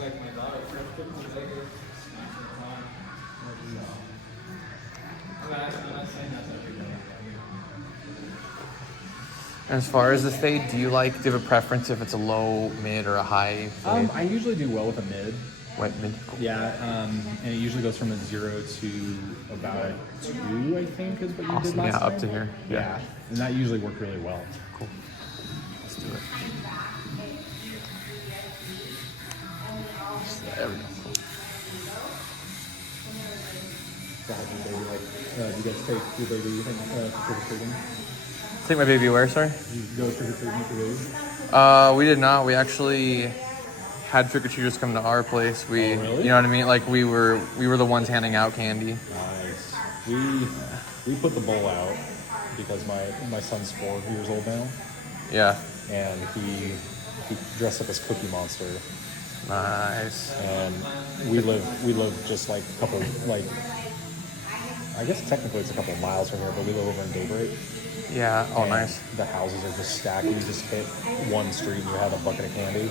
like my daughter perfect. I'm not saying that's everybody. As far as the fade, do you have a preference if it's a low, mid, or a high fade? I usually do well with a mid. White mid? Cool. Yeah, and it usually goes from a 0 to about a 2, I think, is what you did last time. Yeah, up to here. Yeah, and that usually worked really well. Cool. Let's do it. There we go. Cool. So how do you guys take your baby trick-or-treating? Take my baby where, sorry? You go trick-or-treating with your baby? We did not. We actually had trick-or-treaters come to our place. Really? You know what I mean? Like we were the ones handing out candy. Nice. We put the bowl out because my son's 4 years old now. Yeah. And he dressed up as Cookie Monster. Nice. And we live just like a couple, like, I guess technically it's a couple of miles from here, but we live over in Daybreak. Yeah. Oh, and nice. The houses are just stacked. You just hit one street and you have a bucket of candy.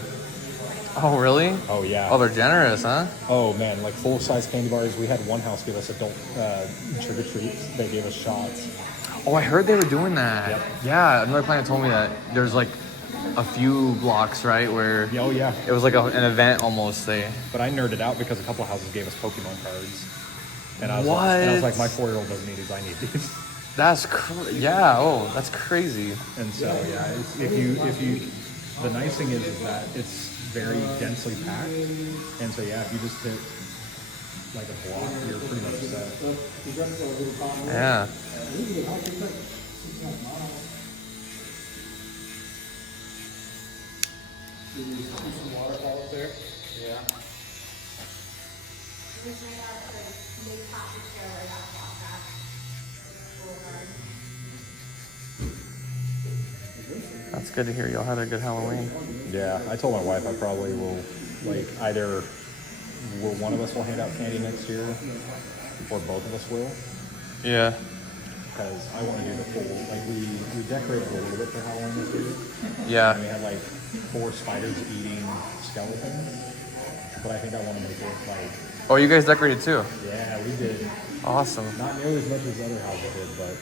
Oh, really? Oh, yeah. Oh, they're generous, huh? Oh, man, like full-size candy bars. We had one house give us adult trick-or-treats. They gave us shots. Oh, I heard they were doing that. Yep. Yeah, another client told me that there's like a few blocks, right, where Oh, yeah. it was like an event almost. But I nerded out because a couple of houses gave us Pokemon cards. And I was like, my 4-year-old doesn't need these, I need these. That's yeah. Oh, that's crazy. And so, yeah, if you, the nice thing is that it's very densely packed. And so, yeah, if you just hit like a block, you're pretty much set. Yeah. Some waterfall up there. Yeah. That's good to hear. Y'all had a good Halloween. Yeah, I told my wife I probably will, like, either one of us will hand out candy next year, or both of us will. Yeah. Because I want to do the full, like, we decorated a little bit for Halloween this year. Yeah. And we had, like, 4 spiders eating skeletons. But I think I want to make it, like... Oh, you guys decorated too? Yeah, we did. Awesome. Not nearly as much as other houses did, but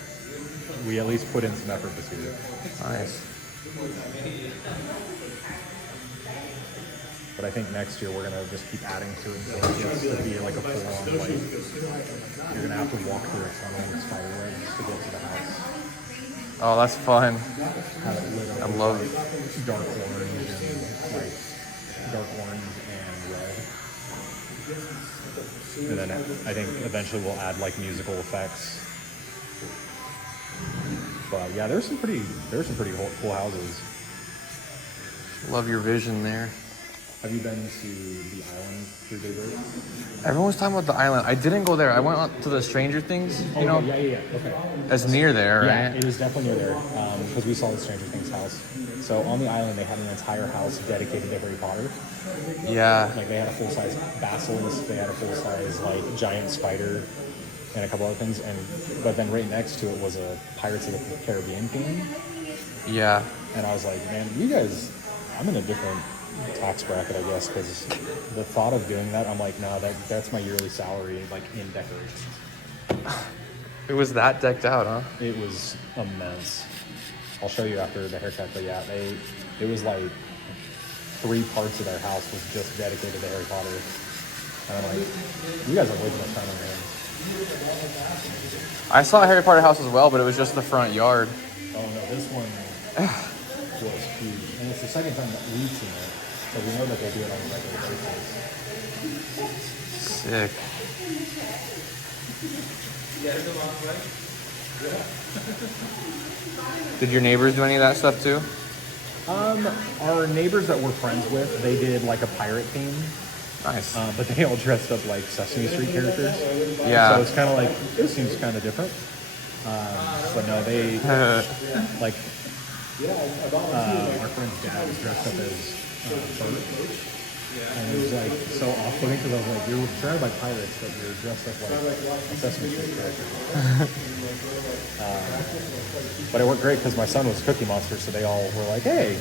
we at least put in some effort this year. Nice. But I think next year we're going to just keep adding to it. So it gets to be like a full-on, like, you're going to have to walk through a tunnel with spider webs to get to the house. Oh, that's fun. Have it lit up I with, love like, dark orange and, like, dark orange and red. And then I think eventually we'll add, like, musical effects. But yeah, there's some pretty cool houses. Love your vision there. Have you been to the island through Daybreak? Everyone's talking about the island. I didn't go there. I went out to the Stranger Things, you know? Yeah. Okay. It's near there, right? Yeah, it was definitely near there because we saw the Stranger Things house. So on the island, they had an entire house dedicated to Harry Potter. Yeah. Like they had a full-size basilisk, they had a full-size like giant spider, and a couple other things. But then right next to it was a Pirates of the Caribbean theme. Yeah. And I was like, man, you guys, I'm in a different tax bracket, I guess, because the thought of doing that, I'm like, nah, that's my yearly salary, like in decorations. It was that decked out, huh? It was immense. I'll show you after the haircut, but yeah, it was like 3 parts of their house was just dedicated to Harry Potter. And I'm like, you guys have way too much time on your hands. I saw a Harry Potter house as well, but it was just the front yard. Oh no, this one was huge. And it's the second time that we've seen it, so we know that they do it on a regular basis. Sick. Did your neighbors do any of that stuff too? Our neighbors that we're friends with, they did like a pirate theme. Nice. But they all dressed up like Sesame Street characters. Yeah. So it's kind of like, it seems kind of different. But no, they, like, our friend's dad was dressed up as Bert. And it was like so off-putting because I was like, you're surrounded by pirates, but you're dressed up like a Sesame Street character. But it worked great because my son was Cookie Monster, so they all were like, hey.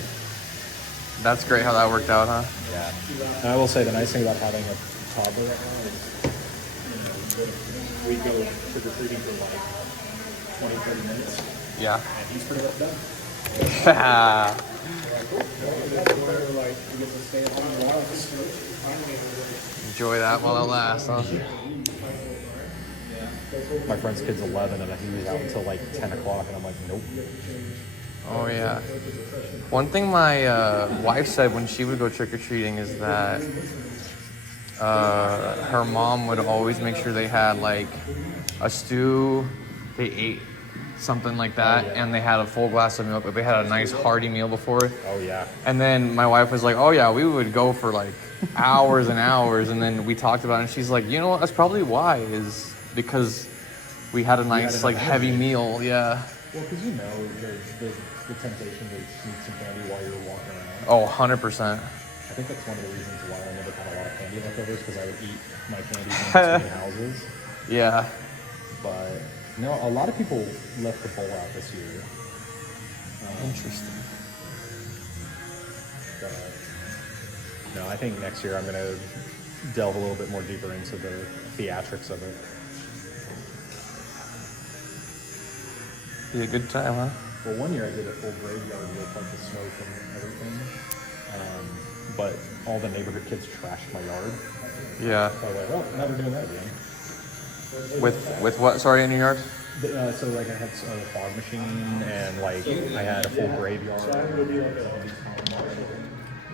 That's great how that worked out, huh? Yeah. And I will say the nice thing about having a toddler right now is we go trick-or-treating for like 20, 30 minutes, Yeah. and he's pretty much done. Enjoy that while it lasts, huh? My friend's kid's 11, and he was out until like 10 o'clock, and I'm like, nope. Oh yeah. One thing my wife said when she would go trick-or-treating is that her mom would always make sure they had like a stew, they ate something like that, and they had a full glass of milk, but they had a nice hearty meal before. Oh, yeah. And then my wife was like, oh yeah, we would go for like hours and hours, and then we talked about it, and she's like, you know what, that's probably why, is because we had a nice like heavy meal. Yeah. Well, because you know, the temptation to sneak some candy while you're walking around. Oh, 100%. I think that's one of the reasons why I never had a lot of candy leftovers, because I would eat my candy in between houses. Yeah. But no, a lot of people left the bowl out this year. Interesting. But no, I think next year I'm going to delve a little bit more deeper into the theatrics of it. Be a good time, huh? Well, one year I did a full graveyard with like the smoke and everything. But all the neighborhood kids trashed my yard. Yeah. So I was like, well, never doing that again. With what? Sorry, in your yard? So like I had a fog machine, and like I had a full graveyard.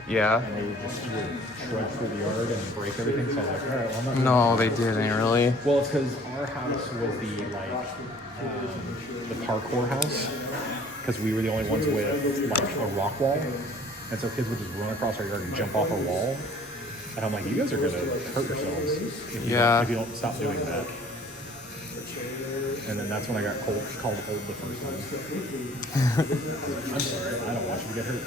Yeah. And they would just shred through the yard and break everything. So I was like, all right, well, I'm not. No, they didn't really. Well, it's because our house was the parkour house, because we were the only ones with like a rock wall, and so kids would just run across our yard and jump off our wall. And I'm like, you guys are gonna hurt yourselves if you don't stop doing that. And then that's when I got called old the first time. I'm sorry, I don't want you to get hurt.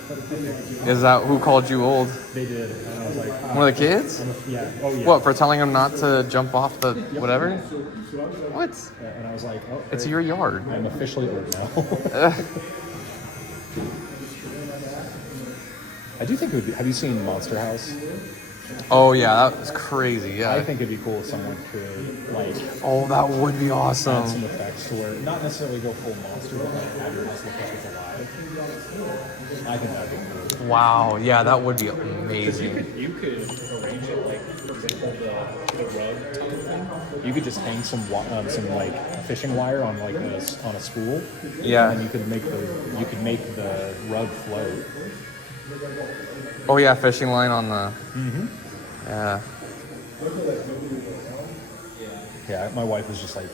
Is that who called you old? They did, and I was like, One of the kids? yeah, oh yeah. What, for telling them not to jump off the whatever? What? And I was like, oh, It's your yard. I'm officially old now. I do think it would be, have you seen Monster House? Oh yeah, that was crazy. Yeah. I think it'd be cool if someone could like Oh, that would be add awesome. some effects to where not necessarily go full monster, but like have your house look like it's alive. I think that'd be cool. Wow. Yeah, that would be amazing. You could arrange it like, for example, the rug type of thing. You could just hang some like fishing wire on like on a spool. Yeah. And you could make the rug float. Oh yeah, fishing line on the. Yeah. Yeah, my wife was just like,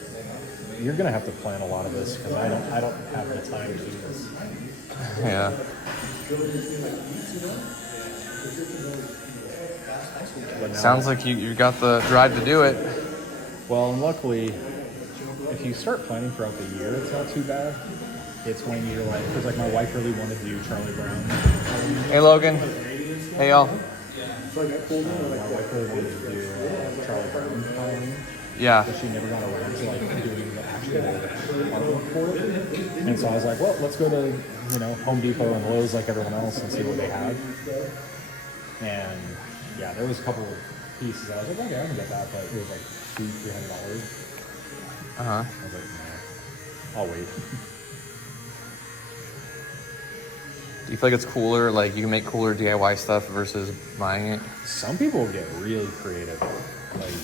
"You're gonna have to plan a lot of this because I don't have the time to do this." Yeah. But now, Sounds like you got the drive to do it. well, and luckily, if you start planning throughout the year, it's not too bad. It's when you're like, because like my wife really wanted to do Charlie Brown. Hey Logan. Hey y'all. My wife really wanted to do Charlie Brown Halloween. Yeah. But she never got around to like doing the actual artwork for it. And so I was like, well, let's go to, Home Depot and Lowe's like everyone else and see what they have. And yeah, there was a couple of pieces. I was like, okay, I can get that, but it was like $200-$300. Uh-huh. I was like, nah, I'll wait. Do you feel like it's cooler, like you can make cooler DIY stuff versus buying it? Some people get really creative. Like,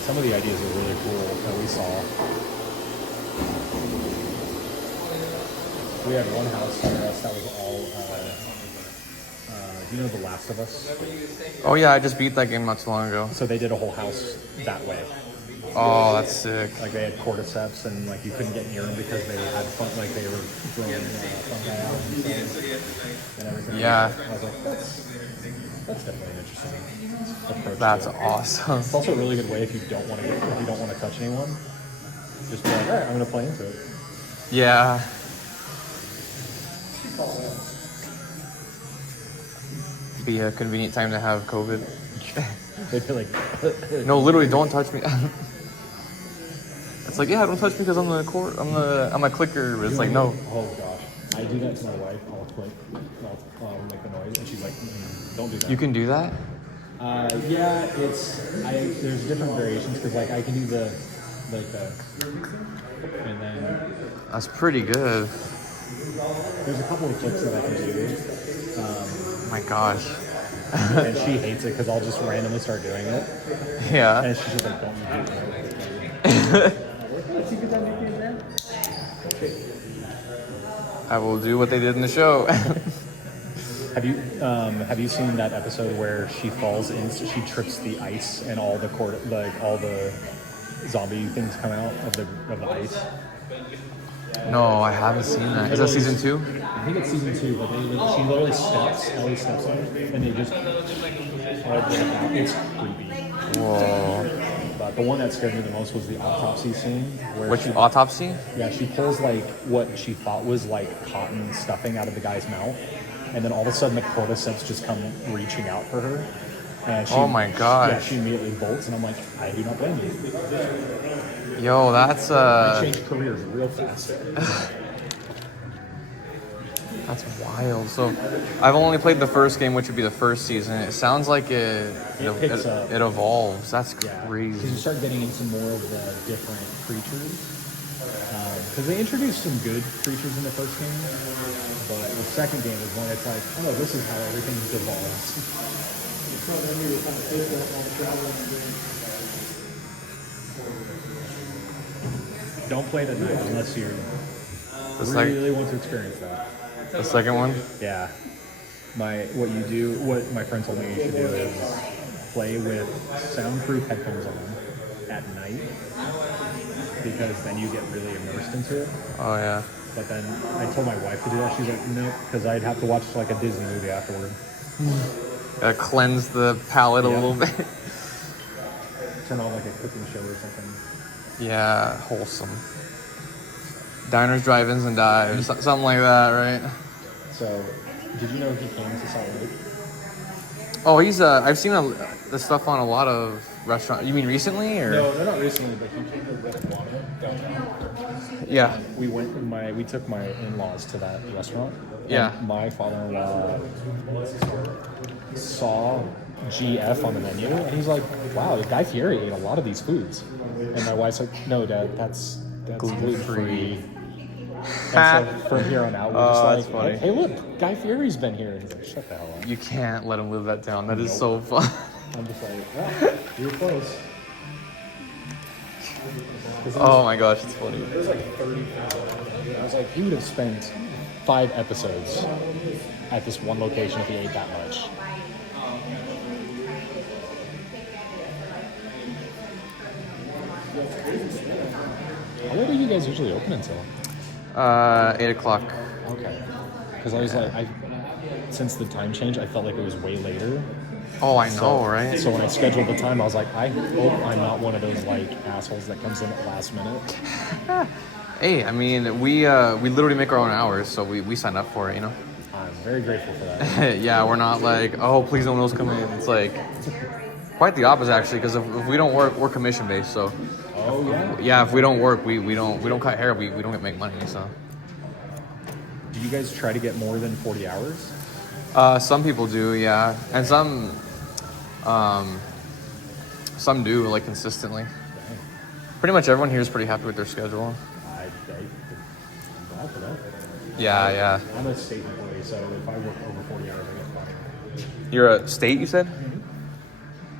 some of the ideas are really cool that we saw. We had one house near us that was all, The Last of Us? Oh yeah, I just beat that game not too long ago. So they did a whole house that way. Oh, that's sick. Like they had cordyceps and like you couldn't get near them because they had fun, like they were throwing fungi out and everything. Yeah. I was like, that's definitely an interesting approach. That's to it. awesome. It's also a really good way if you don't want to touch anyone. Just be like, all right, I'm gonna play into it. Yeah. Be a convenient time to have COVID. They'd be like, No, literally, don't touch me. It's like, yeah, don't touch me because I'm a clicker. But it's like, no. Oh gosh, I do that to my wife. I'll click, I'll make the noise, and she's like, "Don't do that." You can do that? Yeah, there's different variations because like I can do the and then That's pretty good. there's a couple of clicks that I can do. My gosh. And she hates it because I'll just randomly start doing it, Yeah. and she's just like, "Don't you do it?" I will do what they did in the show. Have you seen that episode where she falls in? She trips the ice, and all the all the zombie things come out of the ice. No, I haven't seen that. Is that season 2? I think it's season 2, but she literally Ellie steps on it, and they just all break out. It's creepy. Whoa. But the one that scared me the most was the autopsy scene. Where Which autopsy? Yeah, she pulls like what she thought was like cotton stuffing out of the guy's mouth, and then all of a sudden the cordyceps just come reaching out for her. And she, Oh my gosh. Yeah, she immediately bolts, and I'm like, I do not blame you. Yo, that's I changed careers real fast. That's wild. So, I've only played the first game, which would be the first season. It sounds like it picks up. it evolves. That's Because crazy. you start getting into more of the different creatures. Because they introduced some good creatures in the first game, but the second game is when it's like, oh, this is how everything evolves. Don't play it at night unless you really want to experience that. The second one? Yeah. What my friend told me you should do is play with soundproof headphones on at night, because then you get really immersed into it. Oh yeah. But then I told my wife to do that. She's like, no, because I'd have to watch like a Disney movie afterward. Cleanse the palate a little bit. Turn on like a cooking show or something. Yeah, wholesome. Diners, drive-ins, and dives. Something like that, right? So, did you know he came to Salt Lake? Oh, he's I've seen the stuff on a lot of restaurants. You mean recently, or? No, they're not recently, but he came to Guatemala downtown. Yeah. We took my in-laws to that restaurant. Yeah. And my father-in-law saw GF on the menu, and he's like, "Wow, Guy Fieri ate a lot of these foods." And my wife's like, "No, Dad, that's gluten-free." And so from here on out, we're just that's like, funny. "Hey, look, Guy Fieri's been here." And he's like, "Shut the hell up." You can't let him live that down. That is so fun. I'm just like, "Well, you're close." Oh my gosh, it's funny. It was like 30. I was like, he would have spent 5 episodes at this one location if he ate that much. How late are you guys usually open until? 8 o'clock. Okay. Because I was like, since the time change, I felt like it was way later. Oh, I know, right? So when I scheduled the time, I was like, I hope I'm not one of those like assholes that comes in at last minute. Hey, I mean, we literally make our own hours, so we sign up for it, you know? I'm very grateful for that. Yeah, we're not like, oh, please no one else come in. It's like quite the opposite, actually, because if we don't work, we're commission based. So Oh yeah. yeah, if we don't work, we don't cut hair. We don't get make money. So Do you guys try to get more than 40 hours? some people do, yeah, and some do like consistently. Pretty much everyone here is pretty happy with their schedule. I'm glad for that. Yeah. I'm a state employee, so if I work over 40 hours, I get fired. You're a state, you said?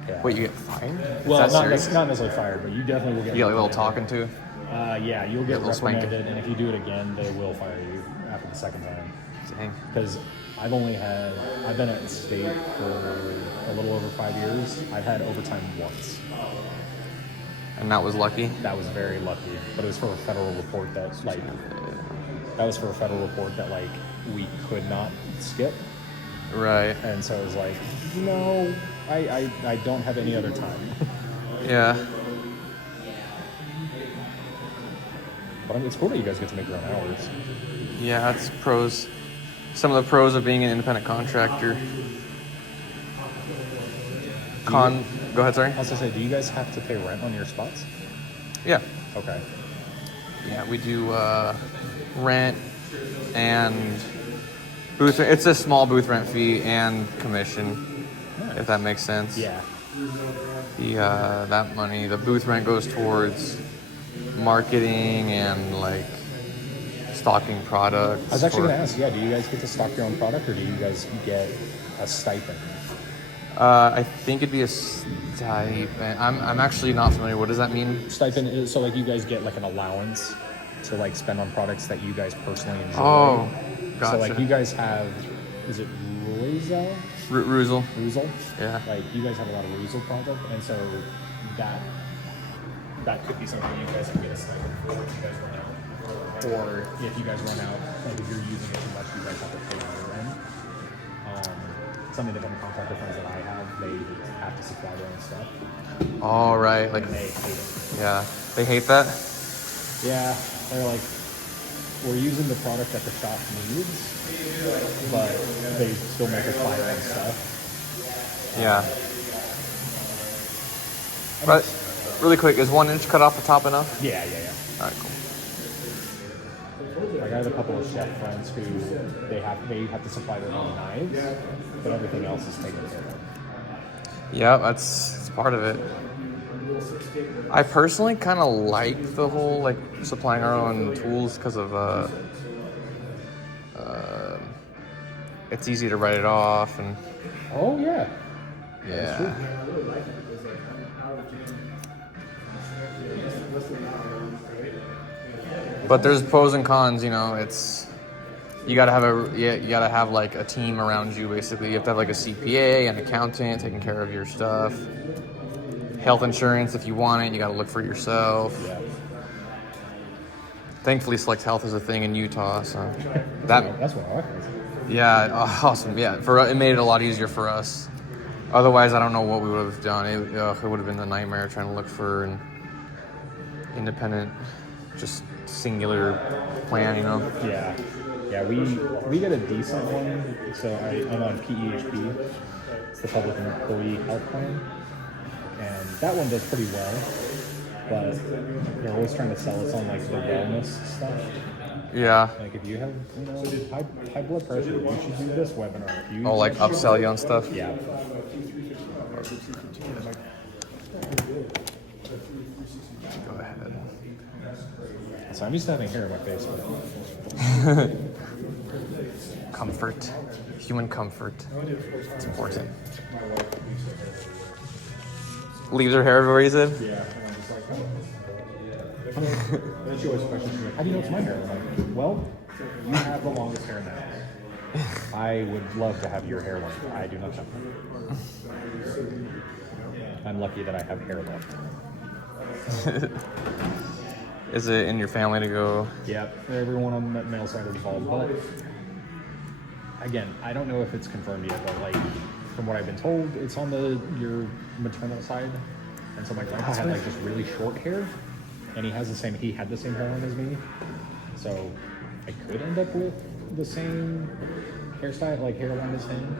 Yeah. Wait, you get fired? Well, Is that serious? not necessarily fired, but you definitely will get. You get like a little reprimanded. talking to? Yeah, you'll get a little spanking. reprimanded, and if you do it again, they will fire you after the second time. Dang. Because I've been at state for a little over 5 years. I've had overtime once. And that was lucky? That was very lucky, but it was for a federal report that we could not skip. Right. And so it was like, no, I don't have any other time. Yeah. But I mean, it's cool that you guys get to make your own hours. Yeah, that's pros. Some of the pros of being an independent contractor. Go ahead, sorry. I was gonna say, do you guys have to pay rent on your spots? Yeah. Okay. Yeah, we do rent and booth. It's a small booth rent fee and commission, if that makes sense. Yeah. The that money, the booth rent goes towards marketing and like stocking products. I was actually going to ask, do you guys get to stock your own product, or do you guys get a stipend? I think it'd be a stipend. I'm actually not familiar. What does that mean? Stipend is, so like you guys get like an allowance to like spend on products that you guys personally enjoy. Oh, gotcha. So like you guys have, is it Ruzel? Ruzel. Ruzel? Yeah. Like you guys have a lot of Ruzel product, and so that could be something you guys can get a stipend for if you guys run out. Or if you guys run out, like if you're using it too much, you guys have to pay on your end. Some independent contractor friends that I have, they have to supply their own stuff. All right. Like, And they hate it. yeah, they hate that. Yeah, they're like, we're using the product that the shop needs, but they still make us buy our own stuff. Yeah. But really quick, is 1 inch cut off the top enough? Yeah. All right, cool. Like I have a couple of chef friends who they have to supply their own knives, but everything else is taken care of. Yeah, that's part of it. I personally kind of like the whole like supplying our own tools because of it's easy to write it off and Oh yeah. yeah. But there's pros and cons, you know. It's you gotta have like a team around you. Basically, you have to have like a CPA, an accountant taking care of your stuff, health insurance if you want it. You gotta look for it yourself. Yeah. Thankfully, Select Health is a thing in Utah, so that That's what I like. yeah, awesome. Yeah, it made it a lot easier for us. Otherwise, I don't know what we would have done. It would have been a nightmare trying to look for an independent, just singular plan, you know. Yeah. We get a decent one. So I'm on PEHP. It's the Public Employee Health Plan, and that one does pretty well. But they're always trying to sell us on like the wellness stuff. Yeah. Like if you have high blood pressure, you should do this webinar. If you Like upsell you on stuff. Yeah. Go ahead. So I'm used to having hair on my face, but Comfort, human comfort. It's important. Leaves her hair everywhere, you said? yeah. And I'm just like, oh. Then she always questions me, how do you know it's my hair? I'm like, well, you have the longest hair now. I would love to have your hair length. I do not have that. I'm lucky that I have hair left. Is it in your family to go? Yeah, everyone on the male side is bald, but again, I don't know if it's confirmed yet, but like from what I've been told, it's on your maternal side. And so my grandpa had like just really short hair, and he had the same hairline as me. So I could end up with the same hairstyle, like hairline as him,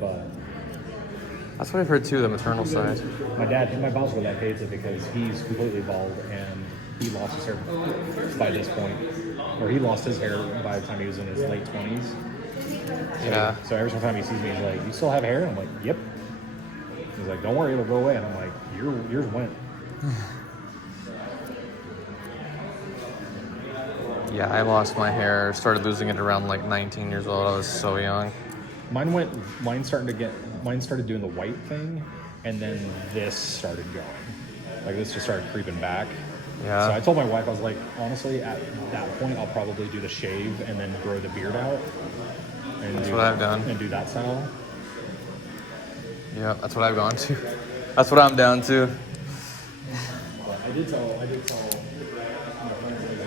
but That's what I've heard too, the maternal side. my biological dad hates it because he's completely bald and he lost his hair by this point, or he lost his hair by the time he was in his late 20s. Yeah. So every single time he sees me, he's like, "You still have hair?" And I'm like, "Yep." He's like, "Don't worry, it'll go away." And I'm like, "Yours went." Yeah, I lost my hair. Started losing it around like 19 years old. I was so young. Mine started doing the white thing, and then this started going. Like this just started creeping back. Yeah. So I told my wife, I was like, honestly, at that point, I'll probably do the shave and then grow the beard out. And That's what I've done. And do that style. Yeah, that's what I've gone to. That's what I'm down to. But I did tell my friends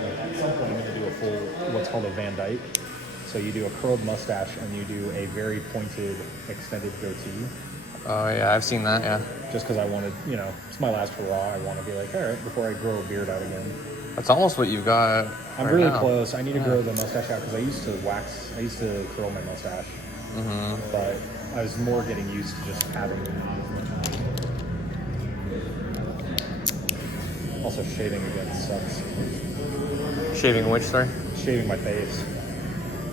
like, at some point I'm going to do a full, what's called a Van Dyke. So you do a curled mustache and you do a very pointed, extended goatee. Oh yeah, I've seen that. Yeah. Just because I wanted, it's my last hurrah. I want to be like, all right, before I grow a beard out again. That's almost what you've got. I'm right really now. close. I need to grow the mustache out because I used to curl my mustache. Mm-hmm. But I was more getting used to just having Also, shaving again sucks. Shaving which, sorry? Shaving my face.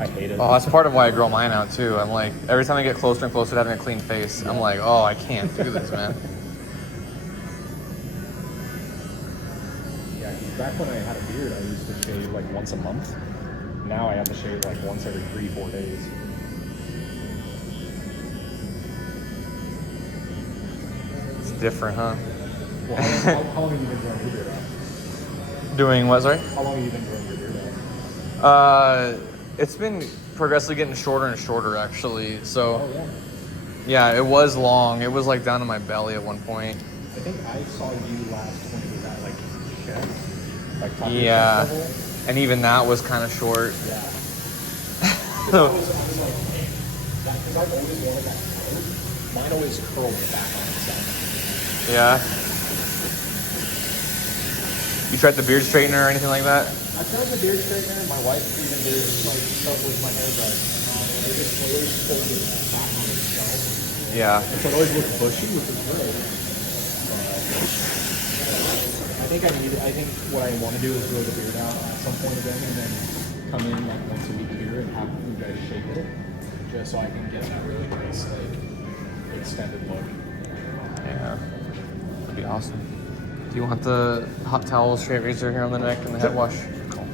I hate it. Oh, that's part of why I grow mine out too. I'm like, every time I get closer and closer to having a clean face, I'm like, oh, I can't do this, man. Yeah, 'cause back when I had a beard, I used to shave like once a month. Now I have to shave like once every 3-4 days. It's different, huh? Well, how long have you been growing your beard out? Doing what, sorry? How long have you been growing your beard out? It's been progressively getting shorter and shorter, actually. So, Oh, yeah. yeah, it was long. It was like down to my belly at one point. I think I saw you last when it was at like chest. Like top of your Yeah, chest level. and even that was kind of short. Yeah. I was like, because I've always wanted that curl. Mine always curled back on itself. Yeah. You tried the beard straightener or anything like that? I tried the beard straightener. My wife even did like stuff with my hair dryer. It just always pulled it back on itself. Yeah. And so it always looked bushy, which is great. I think what I want to do is grow the beard out at some point again, and then come in like once a week here and have you guys shape it, just so I can get that really nice like extended look. Yeah. That'd be awesome. Do you want the hot towel straight razor here on the neck and the head wash? Cool.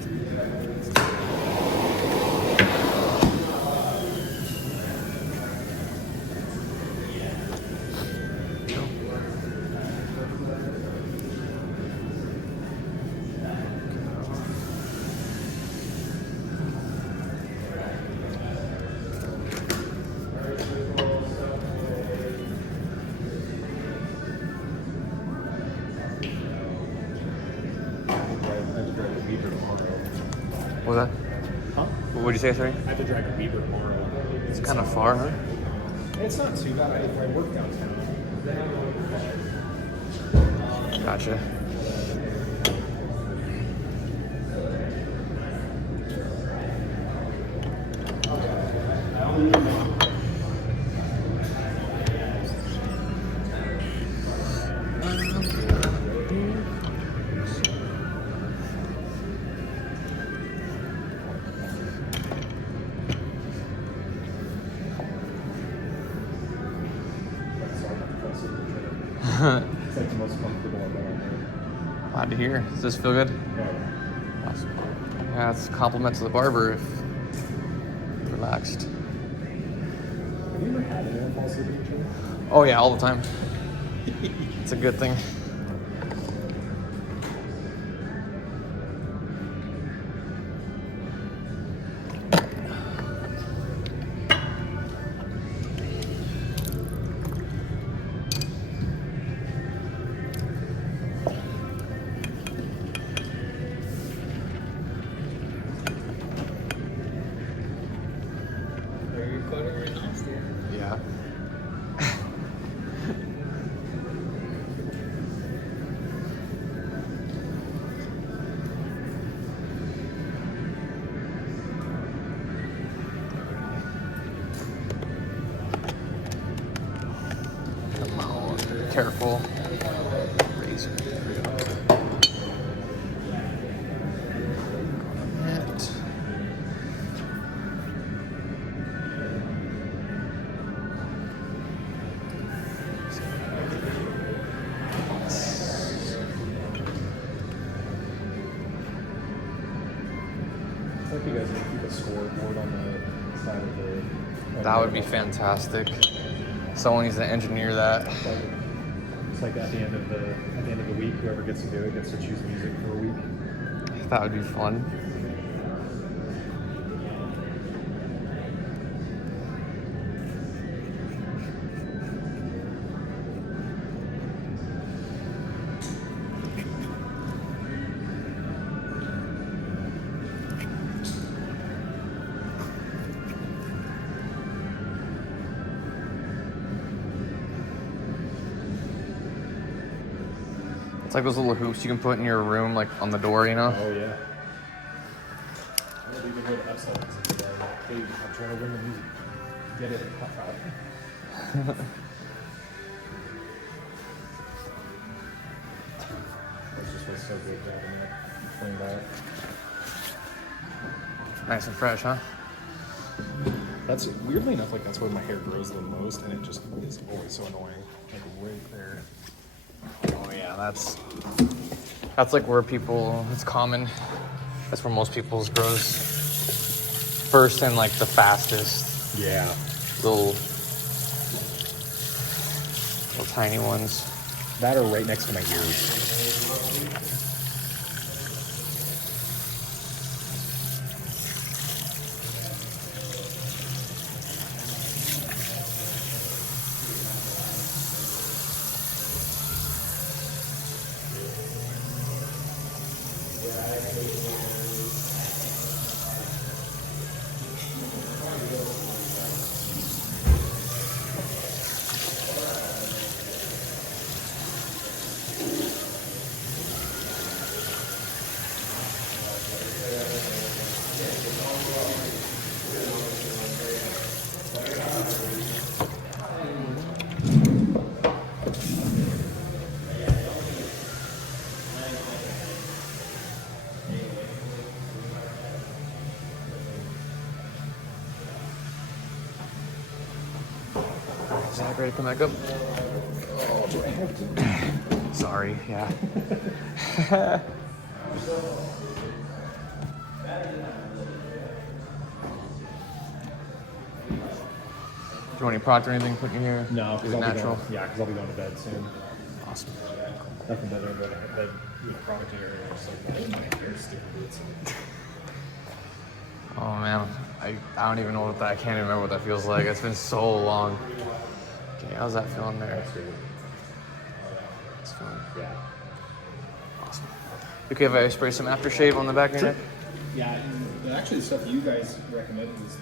What was that? Huh? What would you say, sorry? I have to drive a Beaver tomorrow. It's kind of far, huh? It's not too bad. I work downtown. Gotcha. It's like the most comfortable I've been on there. Glad to hear. Does this feel good? Yeah. Awesome. Yeah, it's a compliment to the barber if relaxed. Have you ever had anyone fall asleep in your chair? Oh yeah, all the time. It's a good thing. Are you recording right now, Steve? Yeah. Come on, careful. Razor. There we go. It. It's like you guys need to keep a scoreboard on the side of the. That would be fantastic. Someone needs to engineer that. It's like at the end of the week, whoever gets to do it gets to choose music for a week. That would be fun. It's like those little hoops you can put in your room, like on the door, you know? Oh yeah. I don't even know the website is. Hey, I'm trying to win the music. Get it. I was just supposed to so good grabbing it, cleaned out. Nice and fresh, huh? That's weirdly enough, like that's where my hair grows the most, and it just is always so annoying. Like right there. Oh yeah, that's like where people. It's common. That's where most people's grows first and like the fastest. Yeah. Little tiny ones. That are right next to my ears. Zach, ready to come back up? Oh, do I have to? Sorry, yeah. Do you want any product or anything put in here? No, Is because it I'll natural? be going. Yeah, because I'll be going to bed soon. Awesome. Nothing better than product in your hair. So my hair stupid. Oh man, I don't even know I can't even remember what that feels like. It's been so long. Okay, how's that feeling there? That's good. It's feeling Yeah. awesome. You okay if I spray some aftershave on the back of your neck? Yeah, and actually the stuff you guys recommended was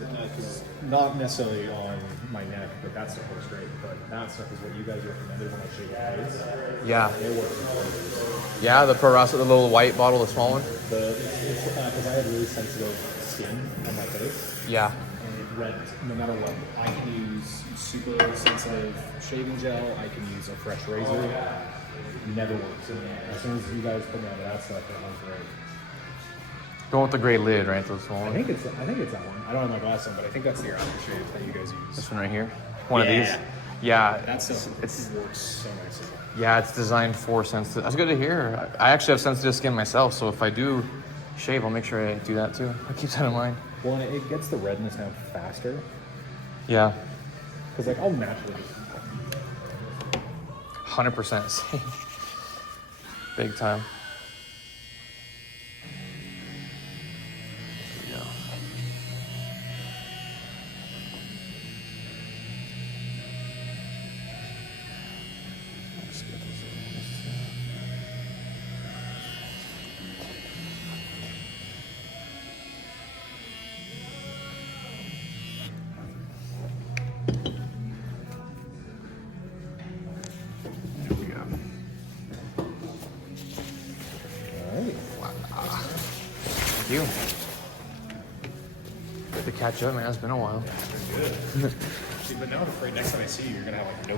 Not necessarily on my neck, but that stuff works great. But that stuff is what you guys recommended when I shaved your face. Yeah. It works wonders. Yeah, the Pro Rasa, the little white bottle, the small one? Because I have really sensitive skin on my face. Yeah. And it rent no matter what. I can use super sensitive shaving gel. I can use a fresh razor. It never works. And as soon as you guys put me onto that stuff, it went great. The one with the gray lid, right? The small I one? think it's that one. I don't have my glass on, but I think that's the aftershave that you guys use. This one right here? One of Yeah. these? Yeah. That stuff it's works so nicely. Yeah, it's designed for sensitive. That's good to hear. I actually have sensitive skin myself, so if I do shave, I'll make sure I do that too. I'll keep that in mind. Well, and it gets the redness down faster. Yeah. Because like I'll naturally 100% same. Big time. There we go. Let's get this in. There we go. Alright. Thank you. Good to catch up, man. It's been a while. See, but now I'm afraid next time I see you, you're gonna have like no